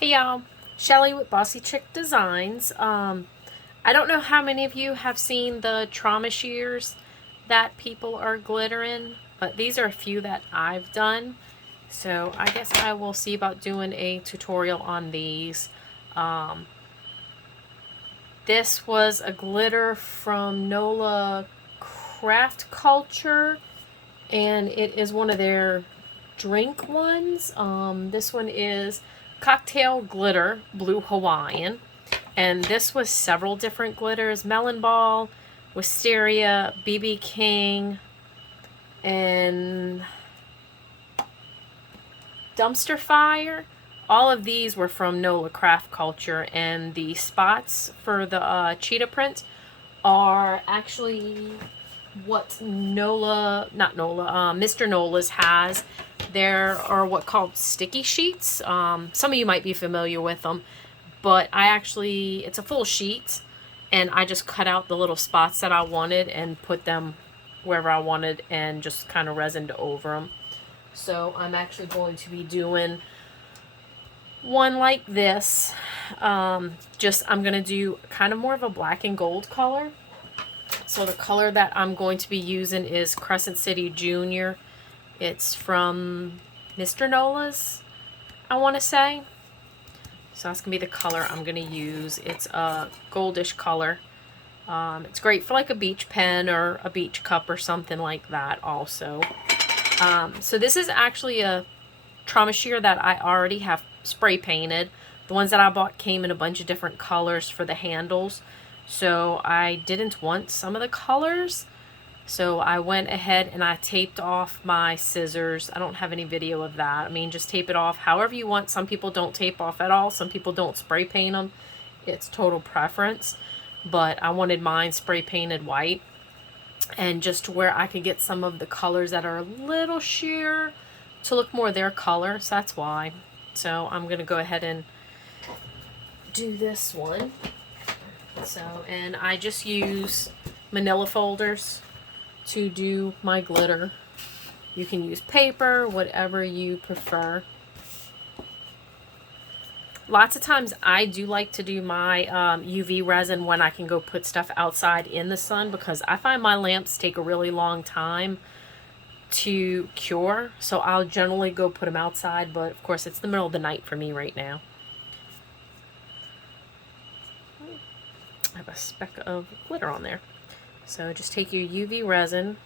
Hey y'all, Shelly with Bossy Chick Designs. I don't know how many of you have seen the trauma shears that people are glittering, but these are a few that I've done. So I guess I will see about doing a tutorial on these. Um, this was a glitter from NOLA Craft Culture, and it is one of their drink ones. This one is Cocktail Glitter Blue Hawaiian. And this was several different glitters. Melon Ball, Wisteria, BB King, and Dumpster Fire. All of these were from NOLA Craft Culture, and the spots for the cheetah print are actually what Mr. NOLA'S has. There are what called sticky sheets. Some of you might be familiar with them, but it's a full sheet, and I just cut out the little spots that I wanted and put them wherever I wanted and just kind of resined over them. So I'm actually going to be doing one like this. I'm going to do kind of more of a black and gold color. So the color that I'm going to be using is Crescent City Junior. It's from Mr. NOLA'S, I want to say. So that's going to be the color I'm going to use. It's a goldish color. It's great for like a beach pen or a beach cup or something like that also. So this is actually a trauma shear that I already have spray painted. The ones that I bought came in a bunch of different colors for the handles. So I didn't want some of the colors. So I went ahead and I taped off my scissors. I don't have any video of that. I mean, just tape it off however you want. Some people don't tape off at all. Some people don't spray paint them. It's total preference. But I wanted mine spray painted white. And just to where I could get some of the colors that are a little sheer to look more their color. So that's why. So I'm going to go ahead and do this one. So, and I just use manila folders to do my glitter. You can use paper, whatever you prefer. Lots of times I do like to do my UV resin when I can go put stuff outside in the sun, because I find my lamps take a really long time to cure. So I'll generally go put them outside, but of course it's the middle of the night for me right now. I have a speck of glitter on there. So just take your UV resin,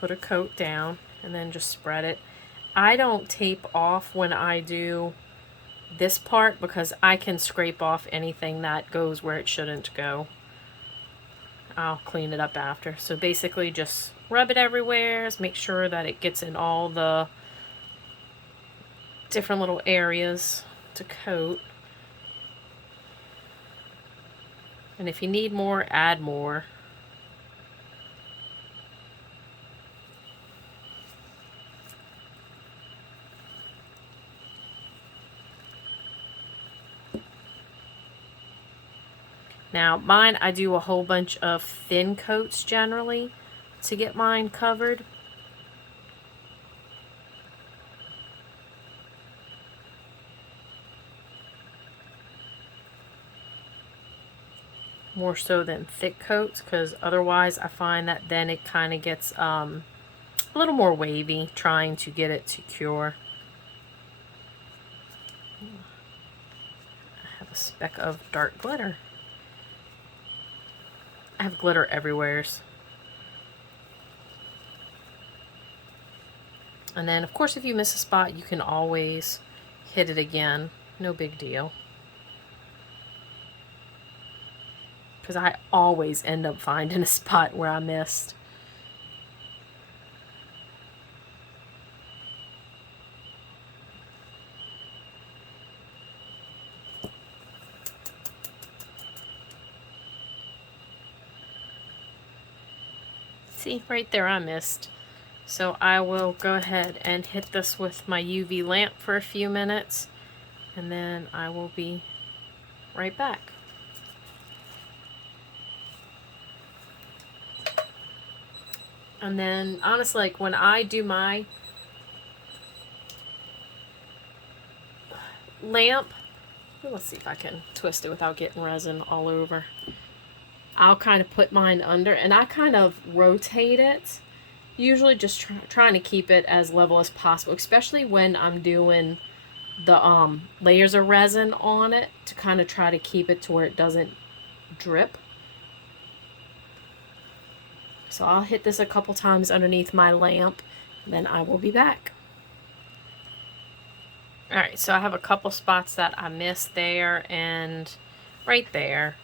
put a coat down, and then just spread it. I don't tape off when I do this part because I can scrape off anything that goes where it shouldn't go. I'll clean it up after. So basically just rub it everywhere, make sure that it gets in all the different little areas to coat. And if you need more, add more. Now, mine, I do a whole bunch of thin coats generally to get mine covered. More so than thick coats, because otherwise I find that then it kind of gets a little more wavy trying to get it to cure. I have a speck of dark glitter. I have glitter everywhere. And then, of course, if you miss a spot, you can always hit it again. No big deal. Because I always end up finding a spot where I missed. See, right there I missed. So I will go ahead and hit this with my UV lamp for a few minutes, and then I will be right back. And then, honestly, like when I do my lamp, let's see if I can twist it without getting resin all over. I'll kind of put mine under, and I kind of rotate it, usually just trying to keep it as level as possible, especially when I'm doing the layers of resin on it, to kind of try to keep it to where it doesn't drip. So I'll hit this a couple times underneath my lamp, and then I will be back. Alright, so I have a couple spots that I missed there and right there.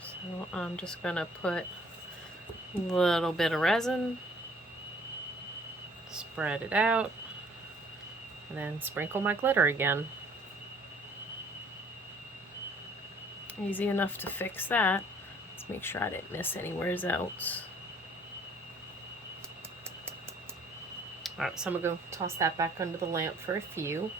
So I'm just going to put a little bit of resin, spread it out, and then sprinkle my glitter again. Easy enough to fix that. Let's make sure I didn't miss anywhere else. Alright, so I'm going to go toss that back under the lamp for a few.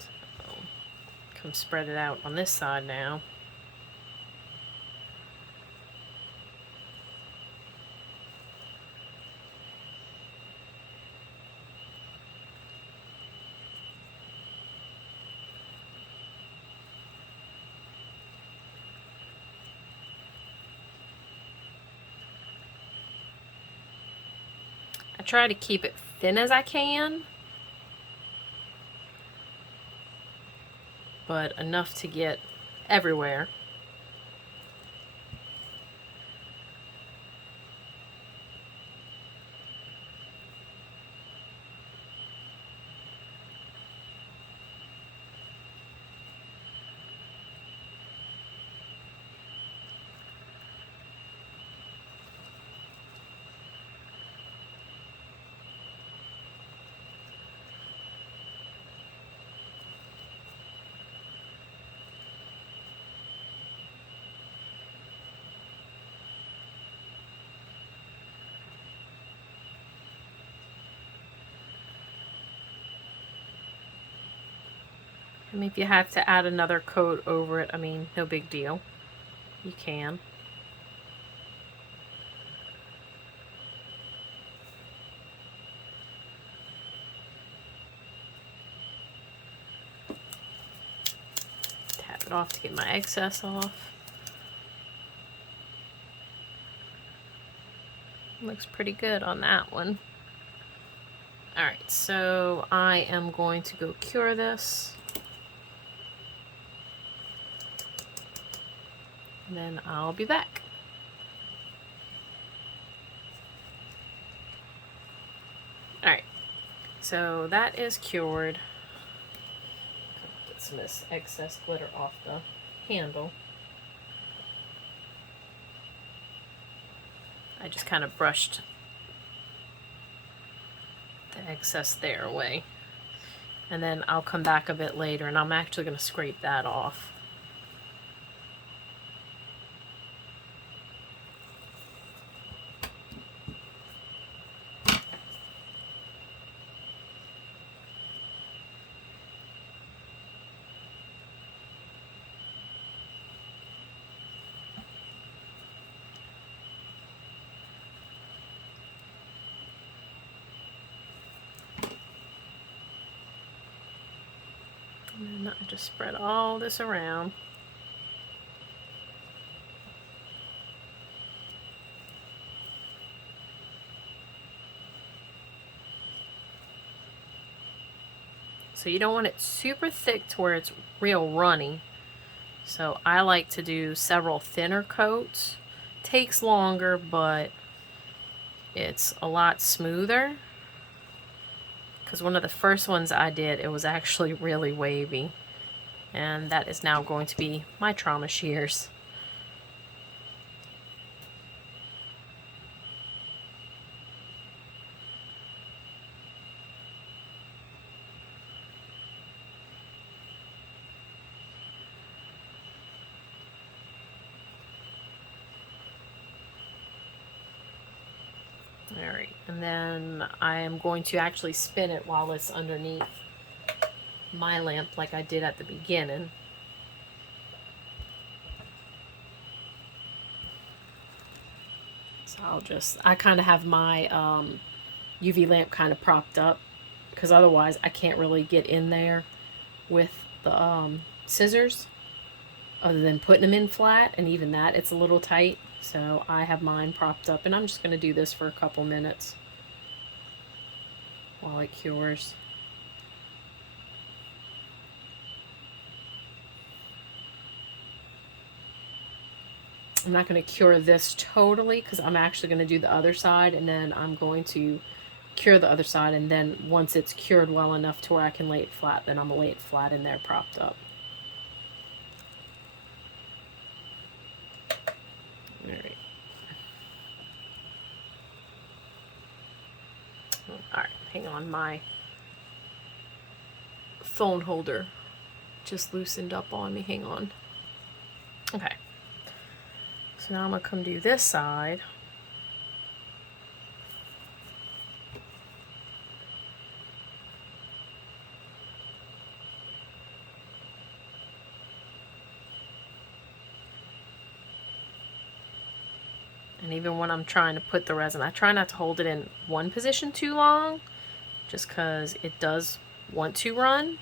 So, come spread it out on this side now. I try to keep it thin as I can, but enough to get everywhere. I mean, if you have to add another coat over it, I mean, no big deal. You can. Tap it off to get my excess off. Looks pretty good on that one. Alright, so I am going to go cure this. And then I'll be back. Alright, so that is cured. Get some of this excess glitter off the handle. I just kind of brushed the excess there away. And then I'll come back a bit later and I'm actually going to scrape that off. And then I just spread all this around. So you don't want it super thick to where it's real runny. So I like to do several thinner coats. Takes longer, but it's a lot smoother. Because one of the first ones I did, it was actually really wavy. And that is now going to be my trauma shears. Alright, and then I am going to actually spin it while it's underneath my lamp like I did at the beginning. So I kind of have my UV lamp kind of propped up because otherwise I can't really get in there with the scissors other than putting them in flat, and even that it's a little tight. So I have mine propped up, and I'm just going to do this for a couple minutes while it cures. I'm not going to cure this totally because I'm actually going to do the other side, and then I'm going to cure the other side, and then once it's cured well enough to where I can lay it flat, then I'm going to lay it flat in there propped up. Alright. Alright, hang on, my phone holder just loosened up on me. Hang on. Okay. So now I'm going to come do this side. And even when I'm trying to put the resin, I try not to hold it in one position too long, just because it does want to run.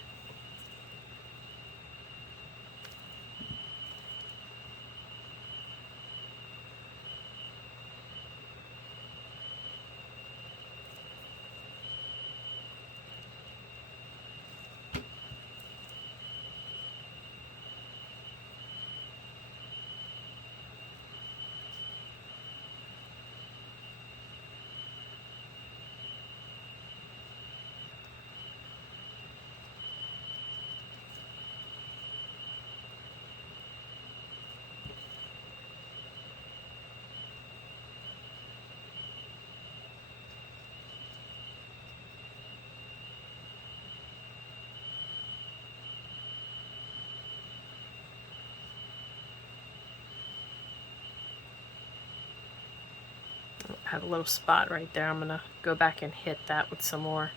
I have a little spot right there. I'm going to go back and hit that with some more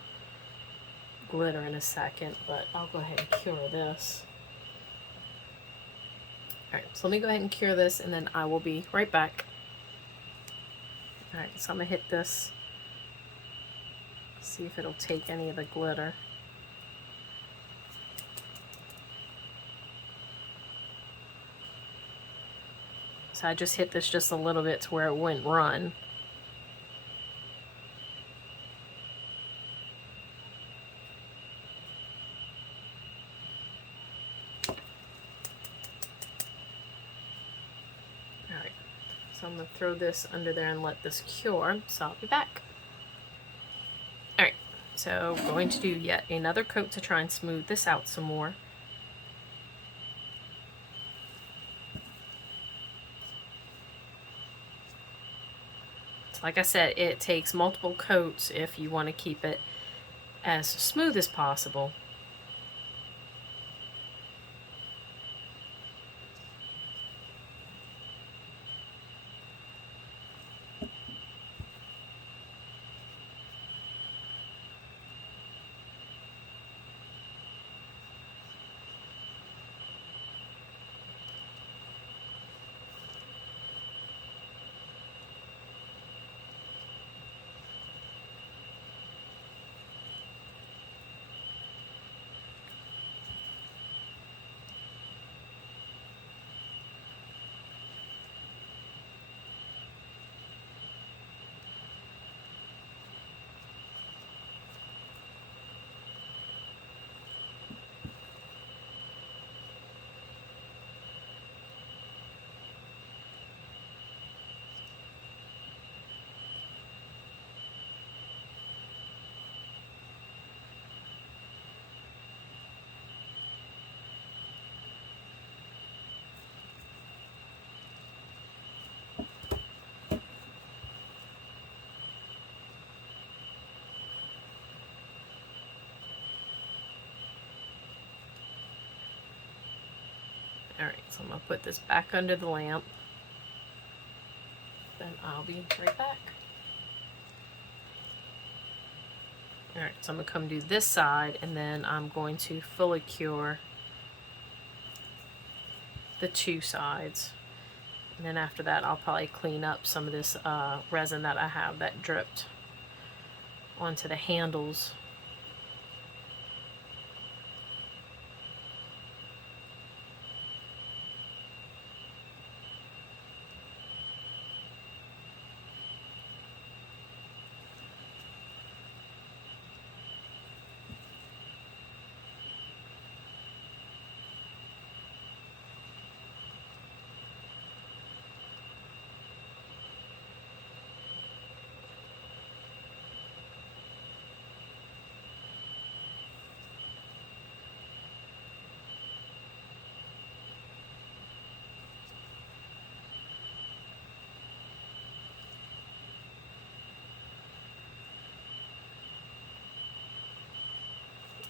glitter in a second, but I'll go ahead and cure this. Alright, so let me go ahead and cure this, and then I will be right back. Alright, so I'm going to hit this, see if it'll take any of the glitter. So I just hit this just a little bit to where it wouldn't run. Alright, so I'm going to throw this under there and let this cure, so I'll be back. Alright, so going to do yet another coat to try and smooth this out some more. Like I said, it takes multiple coats if you want to keep it as smooth as possible. Alright, so I'm going to put this back under the lamp. Then I'll be right back. Alright, so I'm going to come do this side, and then I'm going to fully cure the two sides. And then after that, I'll probably clean up some of this resin that I have that dripped onto the handles.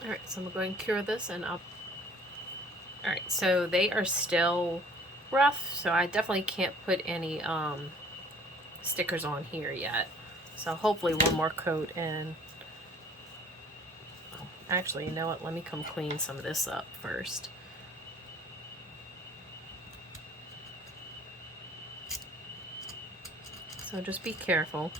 Alright, so I'm going to go ahead and cure this, and I'll... Alright, so they are still rough, so I definitely can't put any stickers on here yet. So hopefully one more coat, and... Actually, you know what? Let me come clean some of this up first. So just be careful.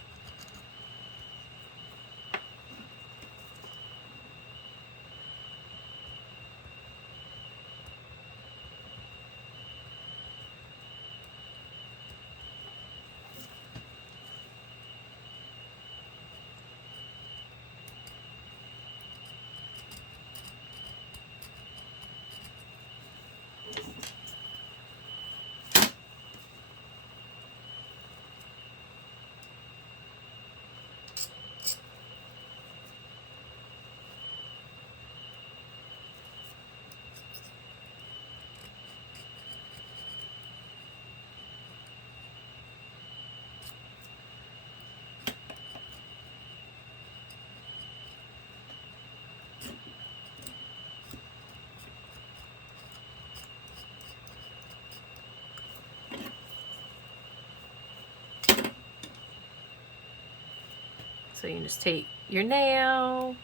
So you just take your nail,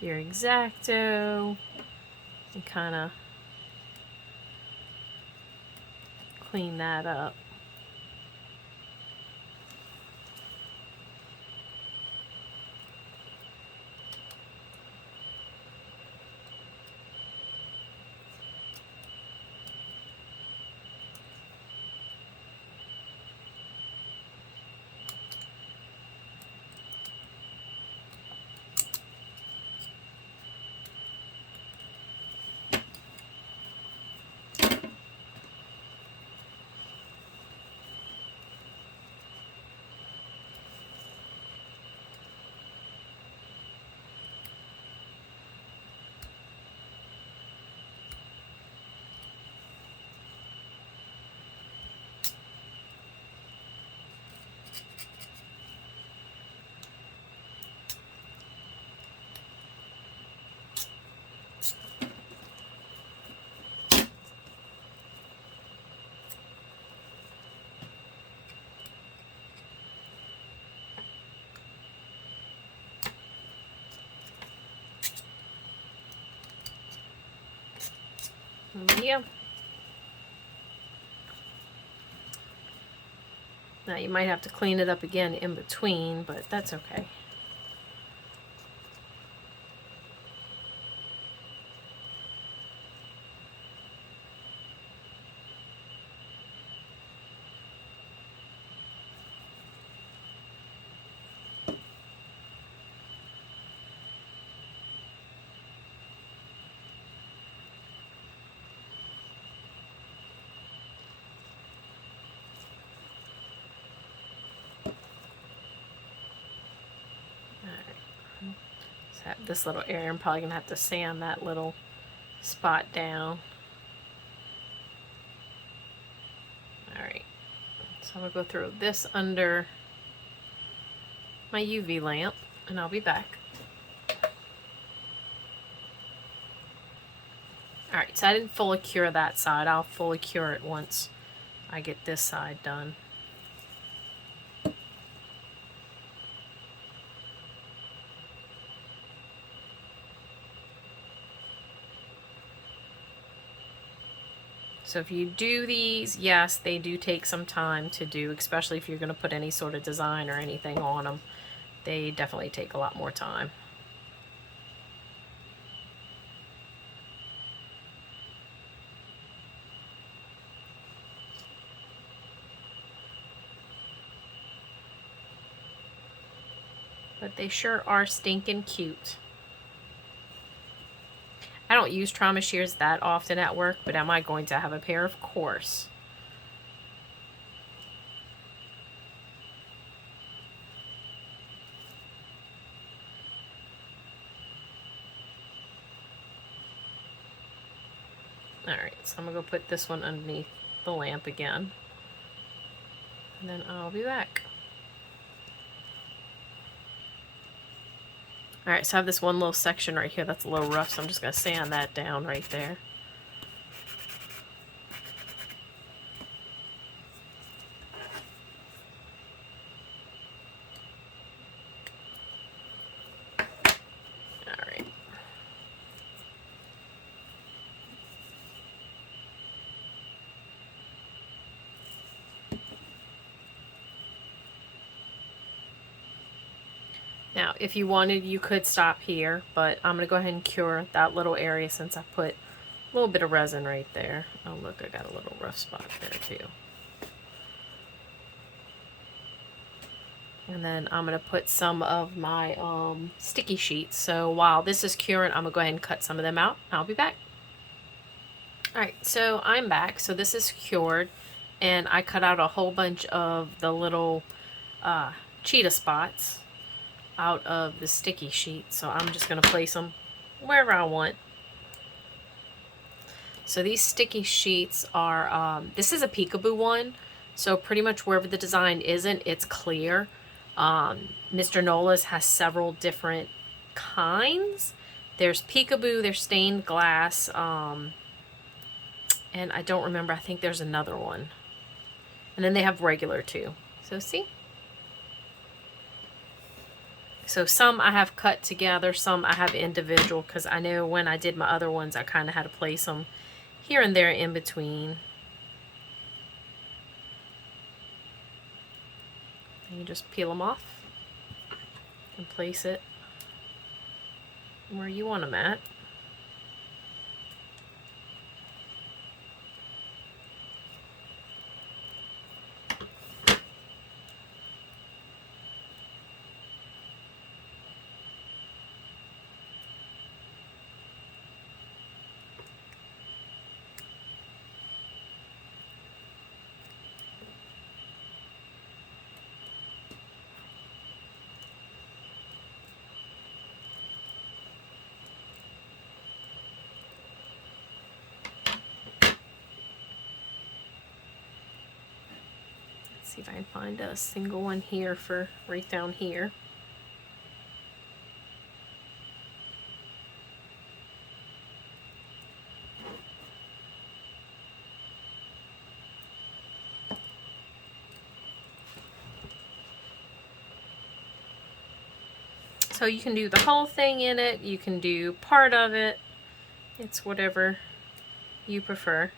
your X-Acto, and kind of clean that up. Yeah. Now you might have to clean it up again in between, but that's okay. This little area, I'm probably gonna have to sand that little spot down. Alright, so I'm gonna go throw this under my UV lamp, and I'll be back. Alright, so I didn't fully cure that side. I'll fully cure it once I get this side done. So if you do these, yes, they do take some time to do, especially if you're going to put any sort of design or anything on them. They definitely take a lot more time. But they sure are stinking cute. I don't use trauma shears that often at work, but am I going to have a pair? Of course. Alright, so I'm going to go put this one underneath the lamp again. And then I'll be back. Alright, so I have this one little section right here that's a little rough, so I'm just going to sand that down right there. Alright. Now, if you wanted, you could stop here, but I'm going to go ahead and cure that little area since I put a little bit of resin right there. Oh, look, I got a little rough spot there, too. And then I'm going to put some of my sticky sheets. So while this is curing, I'm going to go ahead and cut some of them out. I'll be back. Alright, so I'm back. So this is cured. And I cut out a whole bunch of the little cheetah spots out of the sticky sheet. So I'm just going to place them wherever I want. So these sticky sheets are, this is a peekaboo one. So pretty much wherever the design isn't, it's clear. Mr. NOLA'S has several different kinds. There's peekaboo, there's stained glass, and I don't remember, I think there's another one. And then they have regular too. So see? So some I have cut together, some I have individual, because I know when I did my other ones, I kind of had to place them here and there in between. And you just peel them off and place it where you want them at. See if I can find a single one here for right down here. So you can do the whole thing in it, you can do part of it. It's whatever you prefer.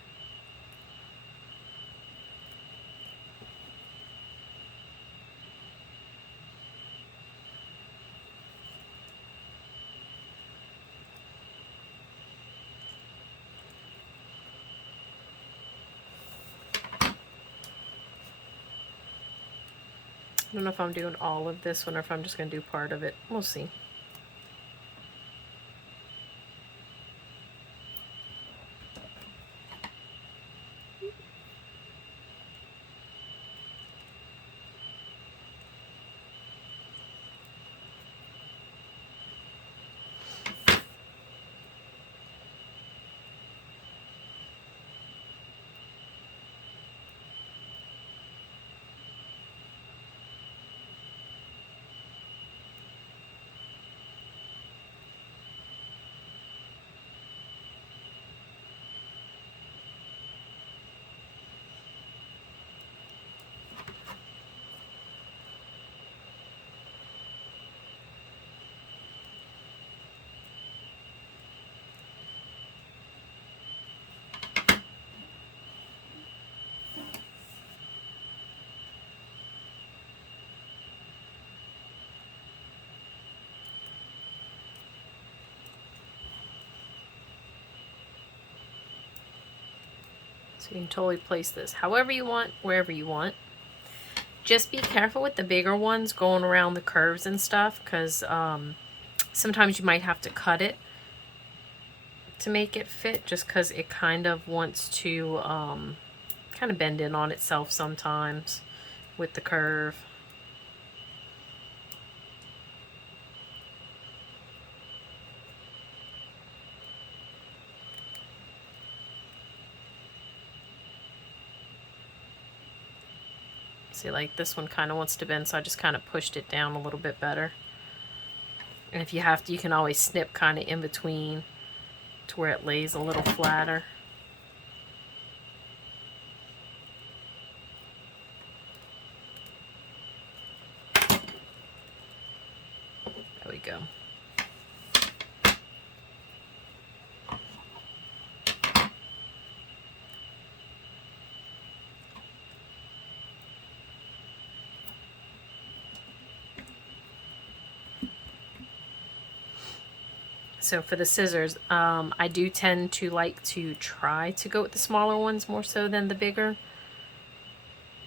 I don't know if I'm doing all of this one or if I'm just going to do part of it. We'll see. So you can totally place this however you want, wherever you want. Just be careful with the bigger ones going around the curves and stuff, because sometimes you might have to cut it to make it fit, just because it kind of wants to kind of bend in on itself sometimes with the curve. See, like this one kind of wants to bend, so I just kind of pushed it down a little bit better. And if you have to, you can always snip kind of in between to where it lays a little flatter. There we go. So for the scissors, I do tend to like to try to go with the smaller ones more so than the bigger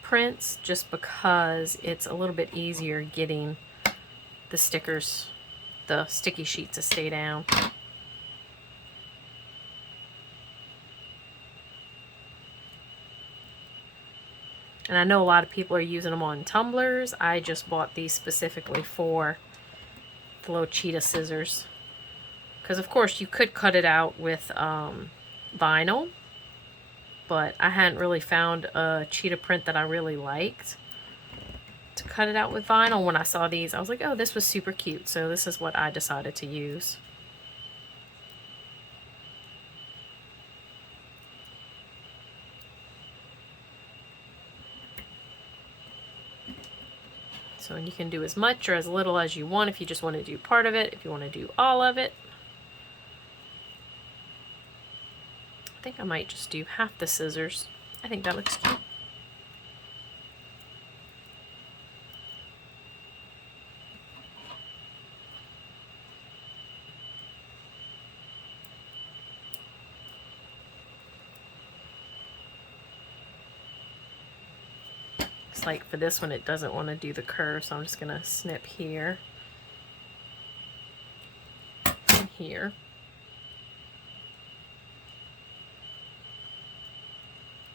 prints, just because it's a little bit easier getting the stickers, the sticky sheet to stay down. And I know a lot of people are using them on tumblers. I just bought these specifically for the little cheetah scissors. Because of course you could cut it out with vinyl, but I hadn't really found a cheetah print that I really liked to cut it out with vinyl. When I saw these, I was like, oh, this was super cute. So this is what I decided to use. So you can do as much or as little as you want if you just want to do part of it, if you want to do all of it. I think I might just do half the scissors. I think that looks cute. It's like for this one, it doesn't want to do the curve, so I'm just going to snip here and here.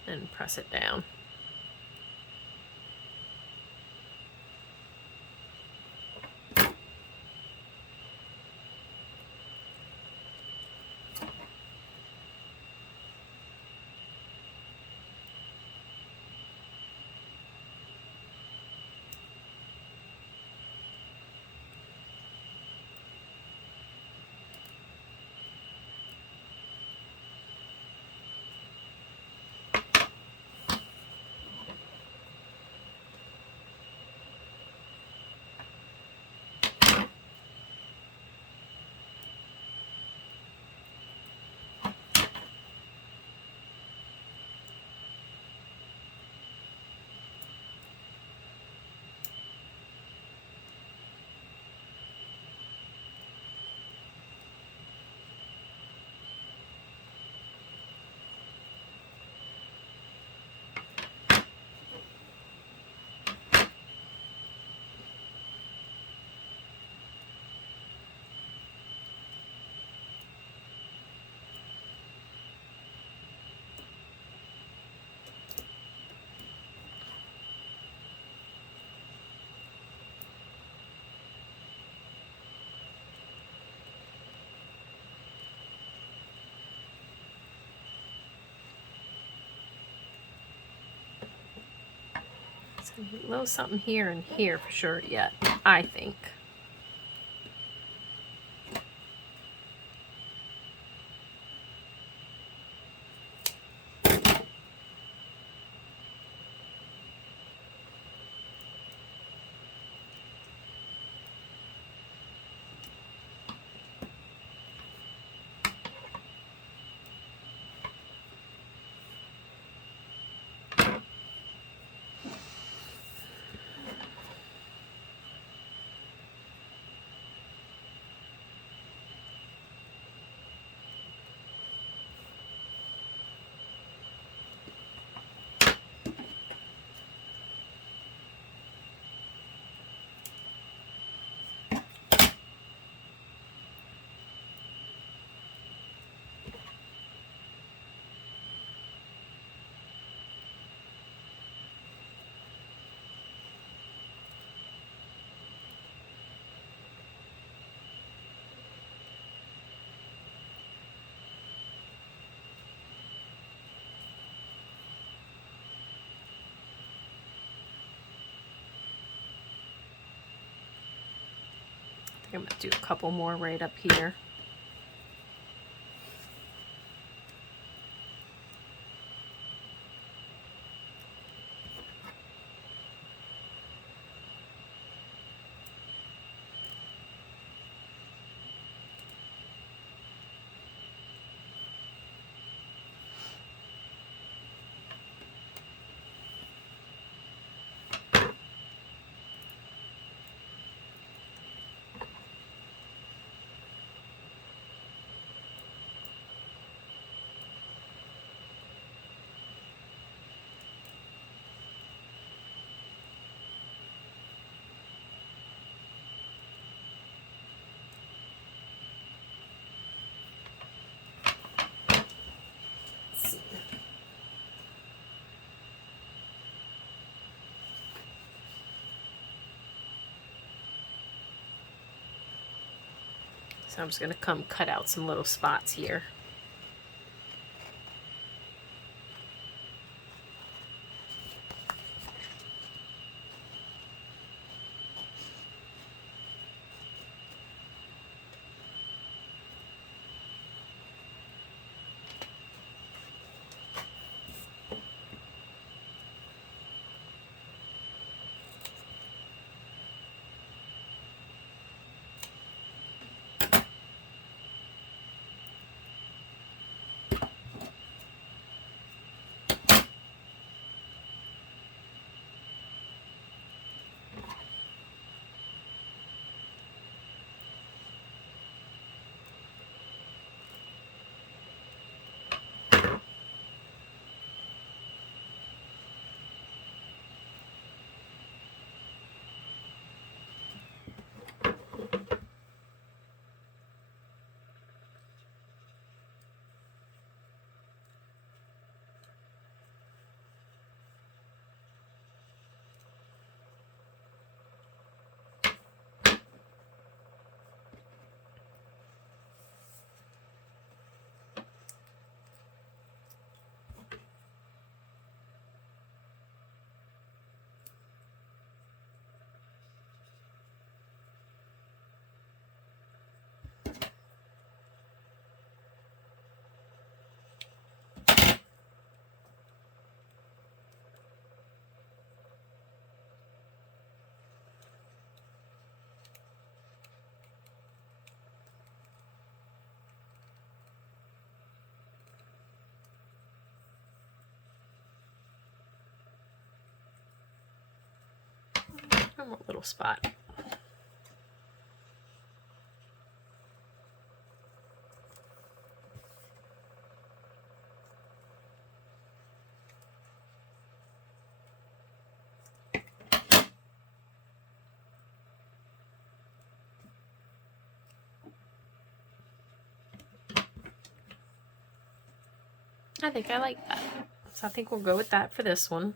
And press it down. So a little something here and here for sure yet, I think. I'm going to do a couple more right up here. So I'm just going to come cut out some little spots here. One more little spot. I think I like that. So I think we'll go with that for this one.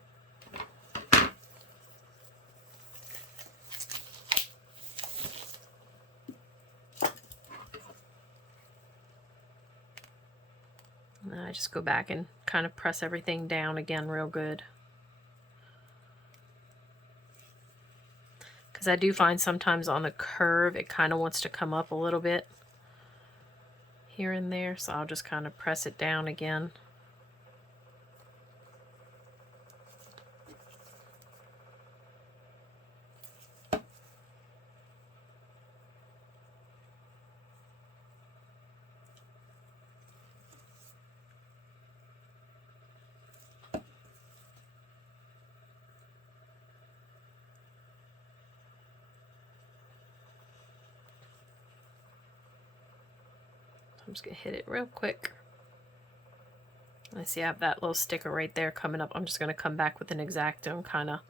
And then I just go back and kind of press everything down again real good. Because I do find sometimes on the curve it kind of wants to come up a little bit here and there, so I'll just kind of press it down again. I'm just going to hit it real quick. I see I have that little sticker right there coming up. I'm just going to come back with an X-Acto and kind of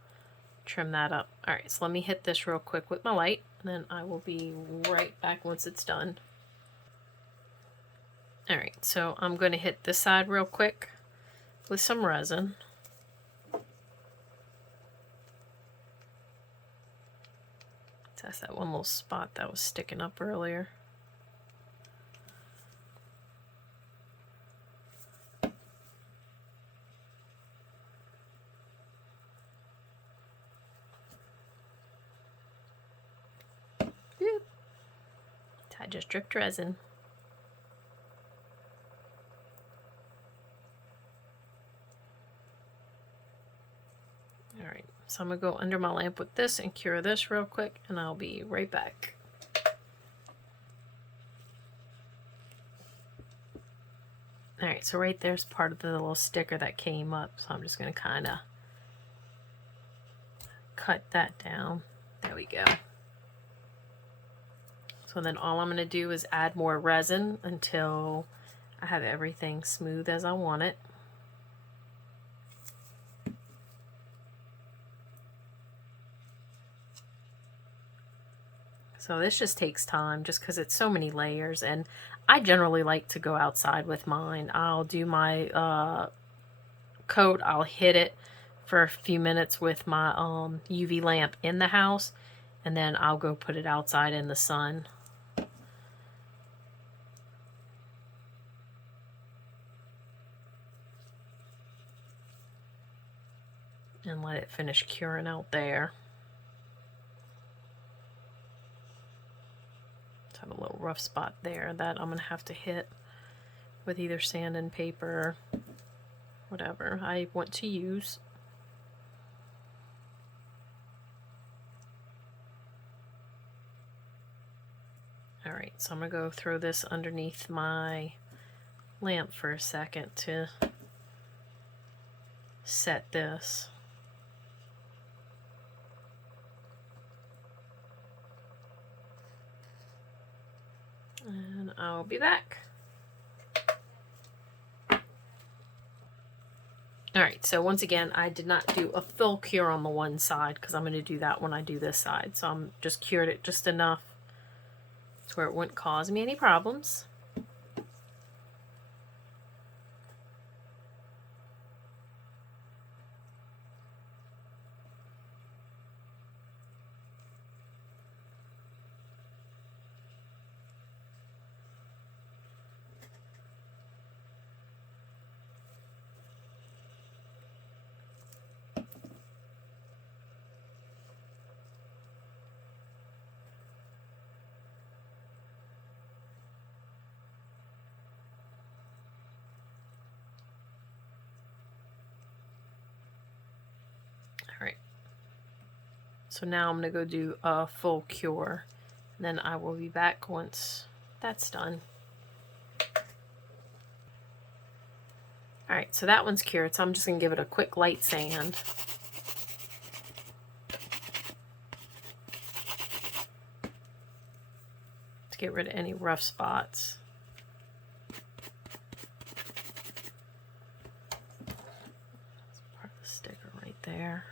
trim that up. Alright, so let me hit this real quick with my light, and then I will be right back once it's done. Alright, so I'm going to hit this side real quick with some resin. That's that one little spot that was sticking up earlier. just dripped resin. Alright, so I'm going to go under my lamp with this and cure this real quick, and I'll be right back. Alright, so right there's part of the little sticker that came up, so I'm just going to kind of cut that down. There we go. So then all I'm going to do is add more resin until I have everything smooth as I want it. So this just takes time just because it's so many layers, and I generally like to go outside with mine. I'll do my coat, I'll hit it for a few minutes with my UV lamp in the house, and then I'll go put it outside in the sun. And let it finish curing out there. Have a little rough spot there that I'm gonna have to hit with either sand and paper, whatever I want to use. Alright, so I'm gonna go throw this underneath my lamp for a second to set this. And I'll be back. Alright, so once again, I did not do a full cure on the one side because I'm going to do that when I do this side. So I'm just cured it just enough to where it wouldn't cause me any problems. Alright, so now I'm going to go do a full cure. And then I will be back once that's done. Alright, so that one's cured, so I'm just going to give it a quick light sand. To get rid of any rough spots. That's part of the sticker right there.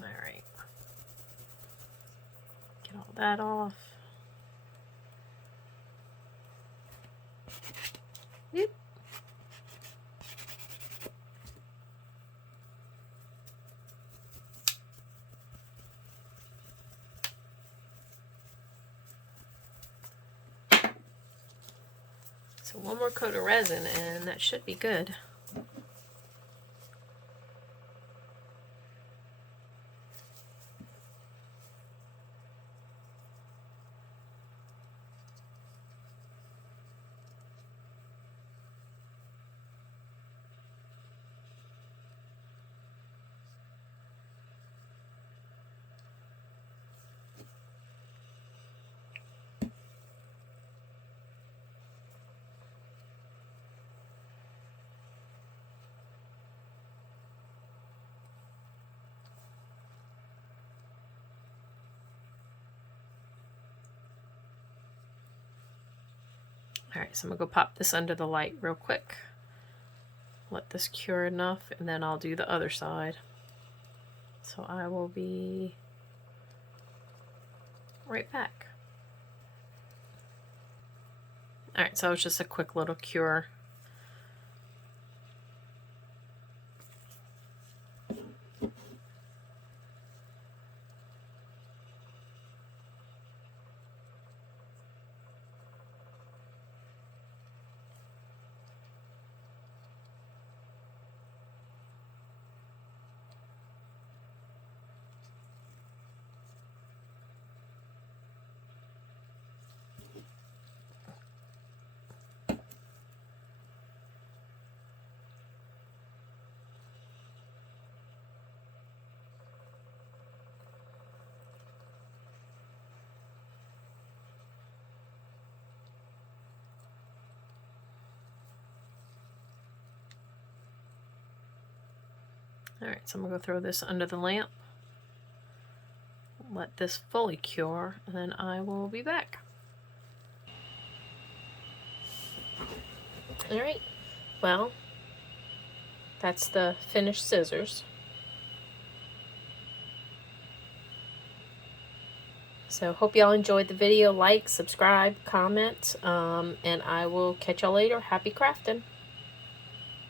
Alright. Get all that off. Yep. So one more coat of resin and that should be good. Alright, so I'm going to go pop this under the light real quick. Let this cure enough, and then I'll do the other side. So I will be right back. Alright, so it's just a quick little cure. Alright, so I'm going to go throw this under the lamp. Let this fully cure, and then I will be back. Alright, well, that's the finished scissors. So hope y'all enjoyed the video. Like, subscribe, comment, and I will catch y'all later. Happy crafting!